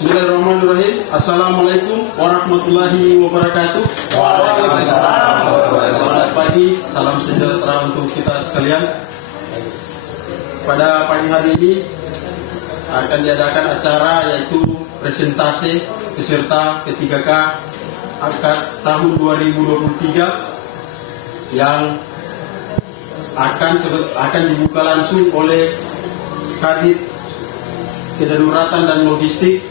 Bismillahirrahmanirrahim. Assalamualaikum warahmatullahi wabarakatuh. Waalaikumsalam. Selamat pagi, salam sejahtera untuk kita sekalian. Pada pagi hari ini akan diadakan acara yaitu presentasi peserta P3K angkat tahun 2023 yang akan dibuka langsung oleh Kadit Kedaruratan dan Logistik.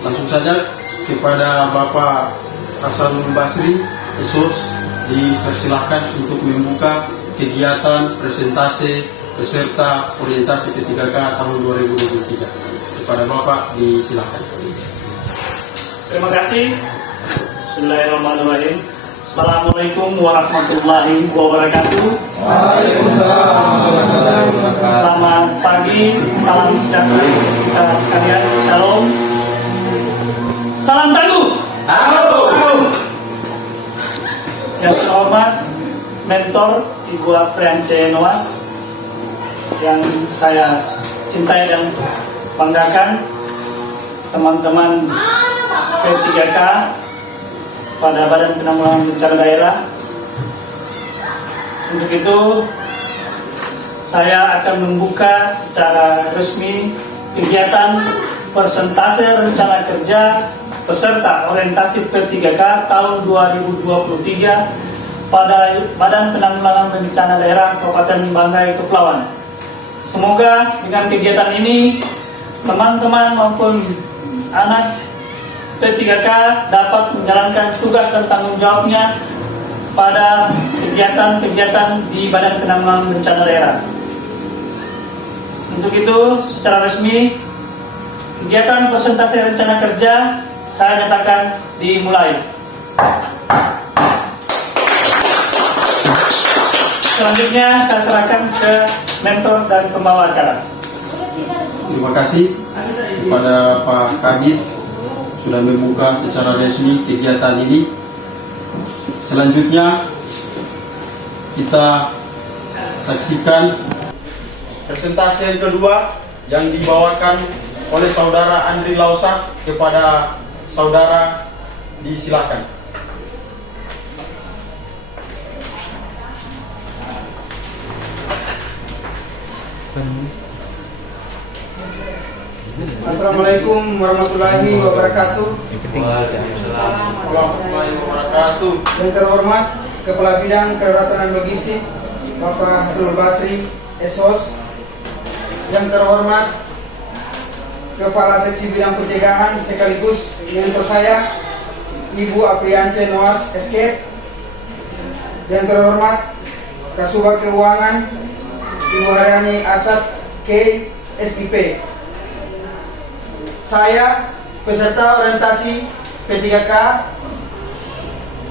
Langsung saja kepada Bapak Hasanul Basri, SOS, dipersilahkan untuk membuka kegiatan presentasi peserta orientasi P3K tahun 2023. Kepada Bapak disilahkan. Terima kasih. Bismillahirrahmanirrahim. Assalamualaikum warahmatullahi wabarakatuh. Selamat pagi, salam sejahtera kita sekalian. Shalom. Salam tangguh. Yang terhormat mentor Ibu Apriance Noas yang saya cintai dan banggakan, teman-teman P3K pada Badan Penanggulangan Bencana Daerah. Untuk itu saya akan membuka secara resmi kegiatan persentase rencana kerja peserta orientasi P3K tahun 2023 pada Badan Penanggulangan Bencana Daerah Kabupaten Banggai Kepulauan. Semoga dengan kegiatan ini teman-teman maupun anak P3K dapat menjalankan tugas dan tanggung jawabnya pada kegiatan-kegiatan di Badan Penanggulangan Bencana Daerah. Untuk itu, secara resmi, kegiatan presentasi rencana kerja saya nyatakan dimulai. Selanjutnya saya serahkan ke mentor dan pembawa acara. Terima kasih kepada Pak Kabit sudah membuka secara resmi kegiatan ini. Selanjutnya kita saksikan presentasi yang kedua yang dibawakan oleh Saudara Andri Lausa. Kepada Saudara disilakan. Assalamualaikum warahmatullahi wabarakatuh. Warahmatullahi wabarakatuh. Yang terhormat Kepala Bidang Kedaruratan dan Logistik Bapak Hasanul Basri, SOS. Yang terhormat Kepala Seksi Bidang Pencegahan sekaligus mentor saya Ibu Apriance Noas, SK. Yang terhormat Kasubag Keuangan Ibu Haryani Asad, K, SIP. Saya peserta orientasi P3K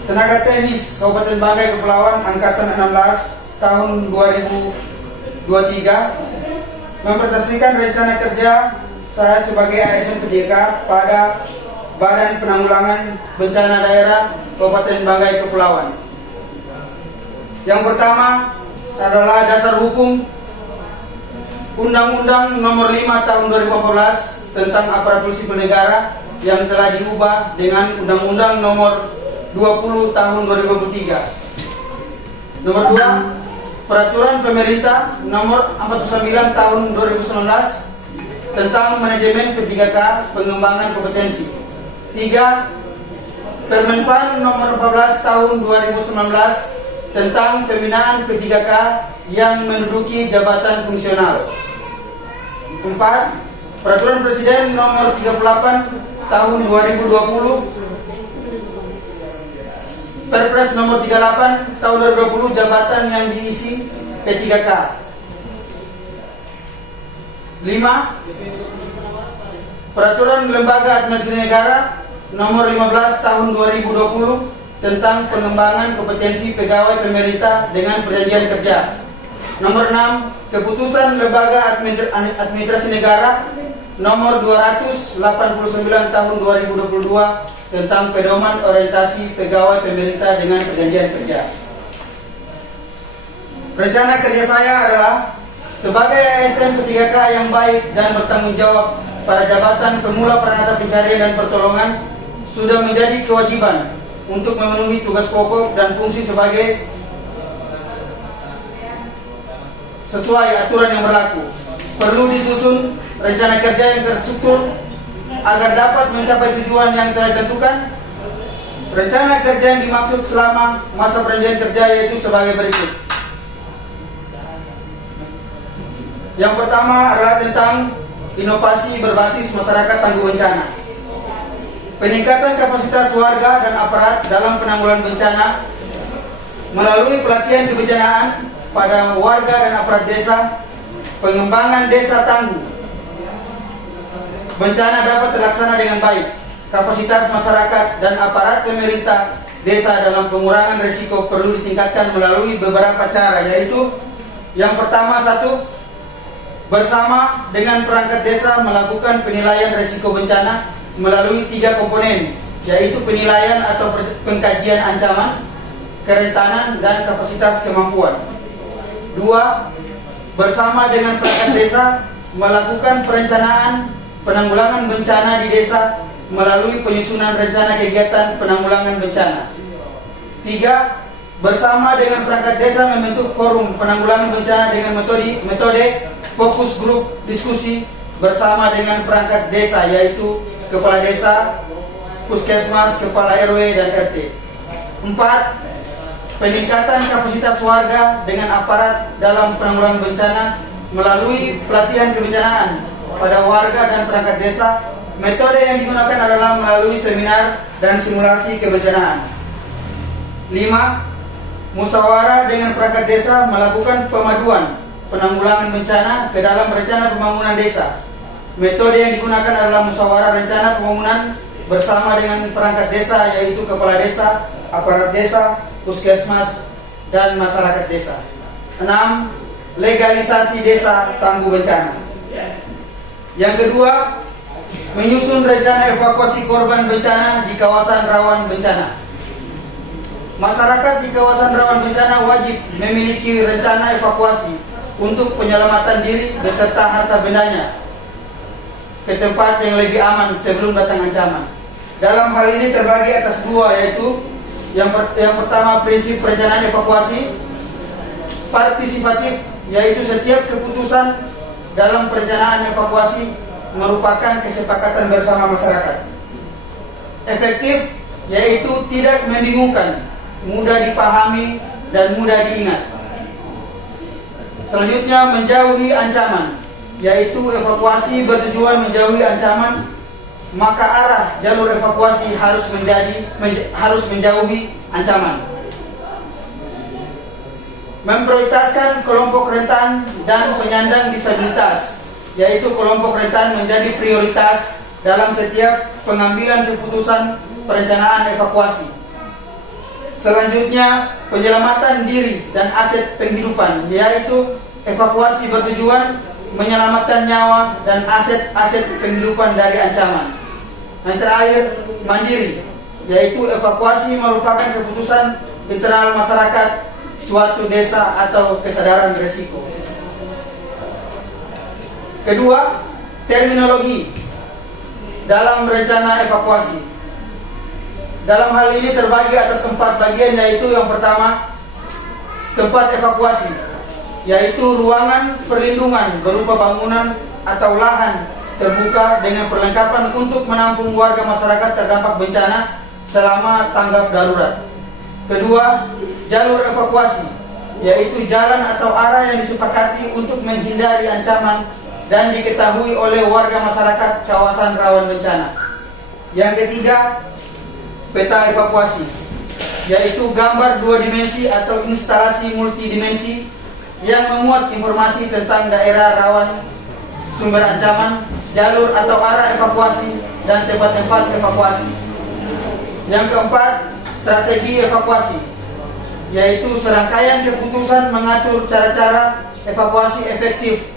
Tenaga Teknis Kabupaten Banggai Kepulauan angkatan 16 tahun 2023 mempresentasikan rencana kerja saya sebagai ASN P3K pada Badan Penanggulangan Bencana Daerah Kabupaten Banggai Kepulauan. Yang pertama adalah dasar hukum Undang-Undang Nomor 5 Tahun 2014 tentang aparatur sipil negara yang telah diubah dengan Undang-Undang Nomor 20 Tahun 2023. Nomor 2, Peraturan Pemerintah Nomor 49 Tahun 2019 tentang manajemen P3K pengembangan kompetensi. 3, Permenpan Nomor 14 Tahun 2019 tentang pembinaan P3K yang menduduki jabatan fungsional. 4, Peraturan Presiden Nomor 38 Tahun 2020, Perpres Nomor 38 Tahun 2020 jabatan yang diisi P3K. 5, Peraturan Lembaga Administrasi Negara Nomor 15 Tahun 2020 tentang pengembangan kompetensi pegawai pemerintah dengan perjanjian kerja. Nomor 6, Keputusan Lembaga Administrasi Negara Nomor 289 Tahun 2022 tentang pedoman orientasi pegawai pemerintah dengan perjanjian kerja. Rencana kerja saya adalah sebagai ASN P3K yang baik dan bertanggung jawab pada jabatan pemula Peranata Pencarian dan Pertolongan sudah menjadi kewajiban untuk memenuhi tugas pokok dan fungsi sebagai sesuai aturan yang berlaku. Perlu disusun rencana kerja yang terstruktur agar dapat mencapai tujuan yang telah ditentukan. Rencana kerja yang dimaksud selama masa perjanjian kerja yaitu sebagai berikut. Yang pertama adalah tentang inovasi berbasis masyarakat tangguh bencana. Peningkatan kapasitas warga dan aparat dalam penanggulangan bencana melalui pelatihan kebencanaan pada warga dan aparat desa, pengembangan desa tangguh bencana dapat terlaksana dengan baik. Kapasitas masyarakat dan aparat pemerintah desa dalam pengurangan risiko perlu ditingkatkan melalui beberapa cara, yaitu yang pertama, satu, bersama dengan perangkat desa melakukan penilaian risiko bencana melalui 3 komponen, yaitu penilaian atau pengkajian ancaman, kerentanan, dan kapasitas kemampuan. 2. Bersama dengan perangkat desa melakukan perencanaan penanggulangan bencana di desa melalui penyusunan rencana kegiatan penanggulangan bencana. 3. Bersama dengan perangkat desa membentuk forum penanggulangan bencana dengan metode fokus grup diskusi bersama dengan perangkat desa, yaitu kepala desa, puskesmas, kepala RW, dan RT. 4. Peningkatan kapasitas warga dengan aparat dalam penanggulangan bencana melalui pelatihan kebencanaan pada warga dan perangkat desa. Metode yang digunakan adalah melalui seminar dan simulasi kebencanaan. 5. Musyawarah dengan perangkat desa melakukan pemaduan penanggulangan bencana ke dalam rencana pembangunan desa. Metode yang digunakan adalah musyawarah rencana pembangunan bersama dengan perangkat desa, yaitu kepala desa, aparat desa, puskesmas, dan masyarakat desa. 6. Legalisasi desa tangguh bencana. Yang kedua, menyusun rencana evakuasi korban bencana di kawasan rawan bencana. Masyarakat di kawasan rawan bencana wajib memiliki rencana evakuasi untuk penyelamatan diri beserta harta bendanya ke tempat yang lebih aman sebelum datang ancaman. Dalam hal ini terbagi atas 2, yaitu yang pertama, prinsip perencanaan evakuasi partisipatif, yaitu setiap keputusan dalam perencanaan evakuasi merupakan kesepakatan bersama masyarakat. Efektif, yaitu tidak membingungkan, mudah dipahami, dan mudah diingat. Selanjutnya, menjauhi ancaman, yaitu evakuasi bertujuan menjauhi ancaman, maka arah jalur evakuasi harus menjauhi ancaman. Memprioritaskan kelompok rentan dan penyandang disabilitas, yaitu kelompok rentan menjadi prioritas dalam setiap pengambilan keputusan perencanaan evakuasi. Selanjutnya, penyelamatan diri dan aset penghidupan, yaitu evakuasi bertujuan menyelamatkan nyawa dan aset-aset penghidupan dari ancaman. Yang terakhir, mandiri, yaitu evakuasi merupakan keputusan internal masyarakat suatu desa atau kesadaran risiko. Kedua, terminologi dalam rencana evakuasi. Dalam hal ini terbagi atas 4 bagian, yaitu yang pertama, tempat evakuasi, yaitu ruangan perlindungan berupa bangunan atau lahan terbuka dengan perlengkapan untuk menampung warga masyarakat terdampak bencana selama tanggap darurat. Kedua, jalur evakuasi, yaitu jalan atau arah yang disepakati untuk menghindari ancaman dan diketahui oleh warga masyarakat kawasan rawan bencana. Yang ketiga, peta evakuasi, yaitu gambar 2 dimensi atau instalasi multidimensi yang memuat informasi tentang daerah rawan sumber ancaman, jalur atau arah evakuasi, dan tempat-tempat evakuasi. Yang keempat, strategi evakuasi, yaitu serangkaian keputusan mengatur cara-cara evakuasi efektif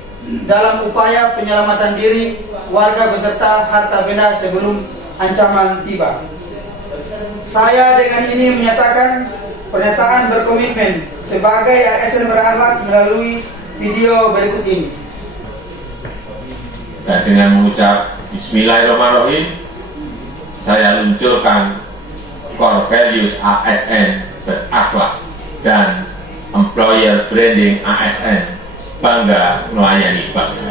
dalam upaya penyelamatan diri warga beserta harta benda sebelum ancaman tiba. Saya dengan ini menyatakan pernyataan berkomitmen sebagai ASN berakhlak melalui video berikut ini. Dan dengan mengucap Bismillahirrahmanirrahim, saya luncurkan core values ASN berakhlak dan employer branding ASN bangga melayani bangsa.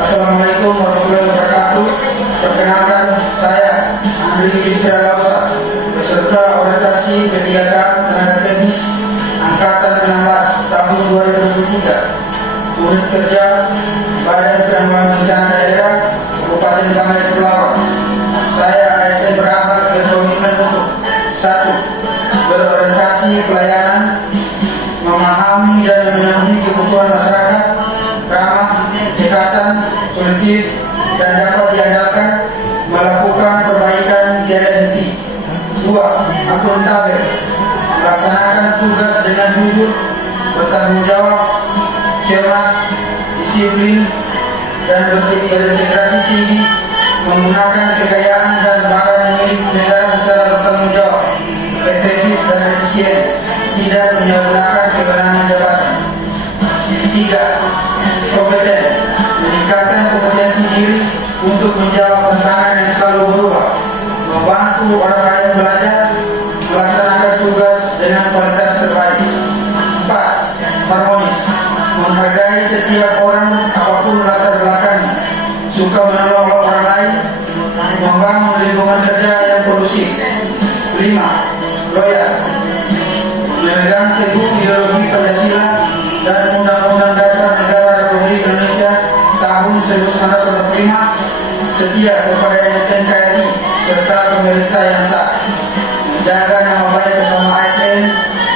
Assalamualaikum warahmatullahi wabarakatuh. Perkenalkan, saya Andri Yusra Lausa, peserta orientasi P3K Tenaga Teknis Angkatan 16 tahun 2023, unit kerja Badan Penanggulangan Bencana Daerah Kabupaten Banggai Kepulauan. Saya ASN berakhlak berkomitmen untuk 1. Berorientasi pelayanan, memahami dan memenuhi kebutuhan masyarakat, ramah, kesehatan, solutif, dan dapat diandalkan, melakukan perbaikan tiada henti. 2. Akuntabel, melaksanakan tugas dengan jujur, bertanggung jawab, cermat, disiplin, dan berintegrasi tinggi, menggunakan kekayaan dan barang milik negara secara bertanggung jawab, efektif dan efisien, tidak menyalahgunakan kewenangan jabatan. 3. Kompeten, meningkatkan kompetensi diri untuk menjawab tantangan yang selalu berubah, membantu orang lain belajar, melaksanakan tugas dengan kualitas terbaik. 4. Harmonis, menghargai setiap orang apapun latar belakangnya, suka menolong orang lain, membangun lingkungan kerja yang kondusif. 5. Loyal, memegang teguh ideologi Pancasila dan Undang-Undang Dasar Negara Republik Indonesia tahun 1945, setia kepada NKRI serta pemerintah yang sah, menjaga nama baik sesama ASN,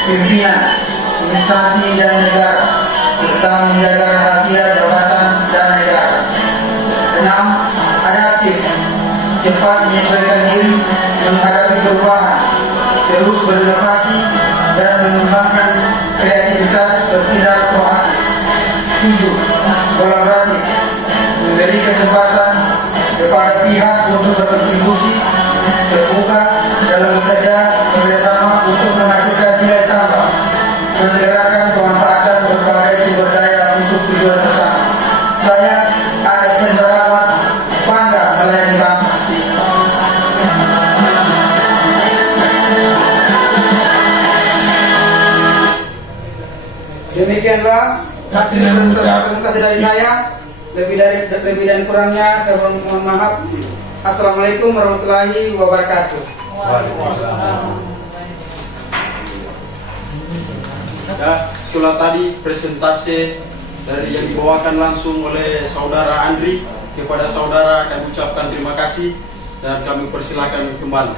pimpinan, instansi dan negara, serta menjaga rahasia jabatan dan negara. 6. Adaptif, cepat menyesuaikan diri menghadapi perubahan, terus berinovasi dan mengembangkan kreativitas, bertindak proaktif. 7. Kolaboratif, memberi kesempatan kepada pihak untuk berkontribusi, terbuka dalam bekerja bekerjasama untuk menghasilkan nilai tambah, menggerakkan pemanfaatan berbagai sumber daya untuk tujuan bersama. Saya ASN berakhlak, bangga melayani bangsa. Demikianlah hasil presentasi dari saya. Lebih dan kurangnya saya mohon maaf. Assalamualaikum warahmatullahi wabarakatuh. Ya, itulah tadi presentasi dari yang dibawakan langsung oleh saudara Andri. Kepada saudara kami ucapkan terima kasih dan kami persilakan kembali.